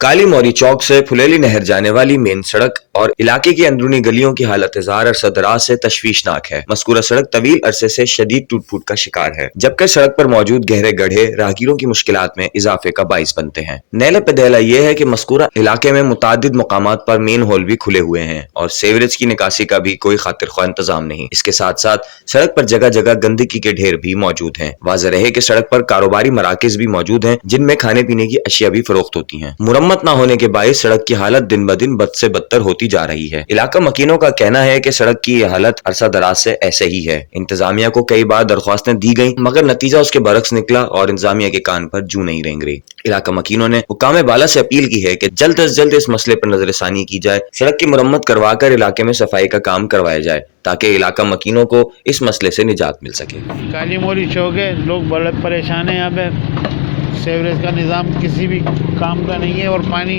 काली मोरी चौक से फुलेली नहर जाने वाली मेन सड़क और इलाके की अंदरूनी गलियों की हालत इज़हार अरसा दराज से तशवीशनाक है। मज़कूरा सड़क तवील अरसे से शदीद टूट फूट का शिकार है, जबकि सड़क पर मौजूद गहरे गड्ढे राहगीरों की मुश्किलात में इजाफे का बाइस बनते हैं। नेले पे दहला ये है कि मज़कूरा इलाके में मुतादिद मकामात पर मेन होल भी खुले हुए हैं और सेवरेज की निकासी का भी कोई खातिर ख्वाह इंतजाम नहीं। इसके साथ साथ सड़क पर जगह जगह गंदगी के ढेर भी मौजूद हैं। वाज़ेह रहे कि सड़क पर कारोबारी मराकज भी मौजूद हैं, जिनमें खाने पीने की अशिया भी फरोख्त होती हैं। मुरम्मत न होने के बायस सड़क की हालत दिन ब दिन बद से बदतर होती जा रही है। इलाका मकीनों का कहना है कि सड़क की यह हालत अरसा दराज से ऐसे ही है। इंतजामिया को कई बार दरख्वास्तें दी गई, मगर नतीजा उसके बरक्स निकला और इंतजामिया के कान पर जू नहीं रेंग रही। इलाका मकीनों ने हुकाम बाला से अपील की है कि जल्द अज जल्द इस मसले पर नजरसानी की जाए, सड़क की मुरम्मत करवाकर इलाके में सफाई का काम करवाया जाए, ताकि इलाका मकीनों को इस मसले से निजात मिल सके। काली मोरी चौक है, लोग बड़े परेशान हैं। यहाँ पे सेवरेज का निज़ाम किसी भी काम का नहीं है और पानी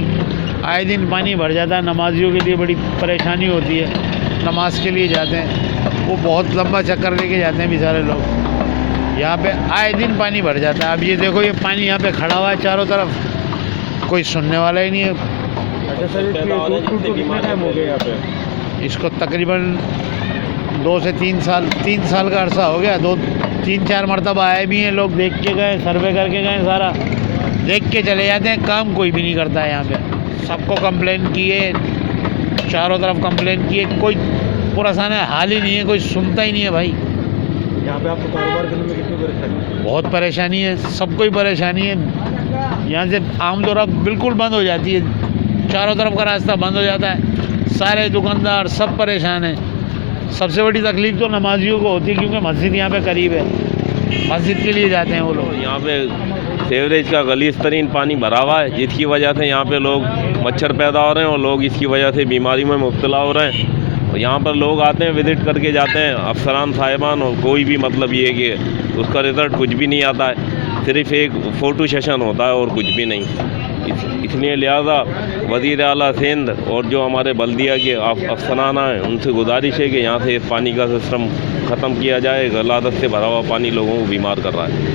आए दिन पानी भर जाता है। नमाजियों के लिए बड़ी परेशानी होती है, नमाज के लिए जाते हैं, वो बहुत लंबा चक्कर लेके जाते हैं बेचारे लोग। यहाँ पे आए दिन पानी भर जाता है। अब ये देखो, ये पानी यहाँ पे खड़ा हुआ है चारों तरफ, कोई सुनने वाला ही नहीं है। अच्छा सर, कितना टाइम हो गया यहाँ पे? इसको तकरीबन 2 से 3 साल का अरसा हो गया। 2-3-4 मरतबा आए भी हैं लोग, देख के गए, सर्वे करके गए, सारा देख के चले जाते हैं। काम कोई भी नहीं करता है यहाँ पे। सबको कंप्लेन किए, चारों तरफ कंप्लेन किए, कोई पुरसान हाल ही नहीं है, कोई सुनता ही नहीं है भाई। यहाँ पे आपको कारोबार करने में कितनी परेशानी है? बहुत परेशानी है, सबको ही परेशानी है। यहाँ से आमदोरफ्त बिल्कुल बंद हो जाती है, चारों तरफ का रास्ता बंद हो जाता है, सारे दुकानदार सब परेशान हैं। सबसे बड़ी तकलीफ तो नमाजियों को होती है, क्योंकि मस्जिद यहाँ पे करीब है, मस्जिद के लिए जाते हैं वो लोग। यहाँ पे सेवरेज का गलीज तरीन पानी भरा हुआ है, जिसकी वजह से यहाँ पे लोग मच्छर पैदा हो रहे हैं और लोग इसकी वजह से बीमारी में मुब्तला हो रहे हैं। और यहाँ पर लोग आते हैं, विजिट करके जाते हैं, अफसरान साहिबान, और कोई भी मतलब ये है कि उसका रिज़ल्ट कुछ भी नहीं आता है, सिर्फ एक फ़ोटो सेशन होता है और कुछ भी नहीं। इसलिए लिहाजा वज़ीर आला सिंध और जो हमारे बल्दिया के अफसराना हैं, उनसे गुजारिश है कि यहाँ से पानी का सिस्टम ख़त्म किया जाए। गलादत से भरा हुआ पानी लोगों को बीमार कर रहा है।